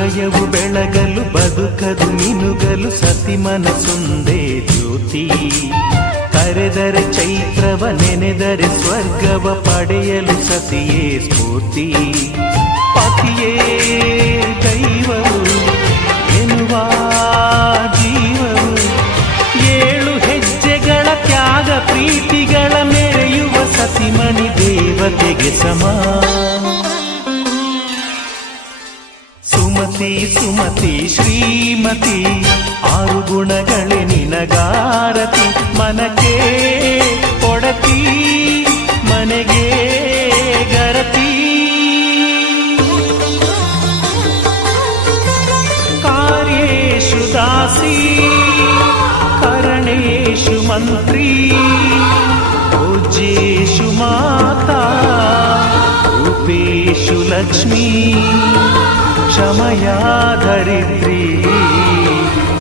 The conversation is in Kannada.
ಹೃದಯವು ಬೆಳಗಲು ಬದುಕದು ಮಿನುಗಲು ಸತಿ ಮನಸೊಂದೇ ಜ್ಯೋತಿ. ಕರೆದರೆ ಚೈತ್ರವ ನೆನೆದರೆ ಸ್ವರ್ಗವ ಪಡೆಯಲು ಸತಿಯೇ ಸ್ಫೂರ್ತಿ. ಪತಿಯೇ ದೈವವು ಎನ್ನುವ ಜೀವವು, 7 ಹೆಜ್ಜೆಗಳ ತ್ಯಾಗ ಪ್ರೀತಿಗಳ ಮೆರೆಯುವ ಸತಿಮಣಿ ದೇವತೆಗೆ ಸಮ. ಸುಮತಿ ಸುಮತಿ ಶ್ರೀಮತಿ 6 ಗುಣಗಳೇ ನಿನಗಾರತಿ. ಮನಕ್ಕೆ ಕೊಡತಿ ಮನೆಗೆ ಗರತಿ. ಕಾರ್ಯೇಷು ದಾಸಿ ಕರಣೇಷು ಮಂತ್ರಿ. ಪೂಜ್ಯೇಷು ಮಾತಾ ರೂಪೇಷು ಲಕ್ಷ್ಮೀ. ಕ್ಷಮಯಾ ಧರಿತ್ರಿ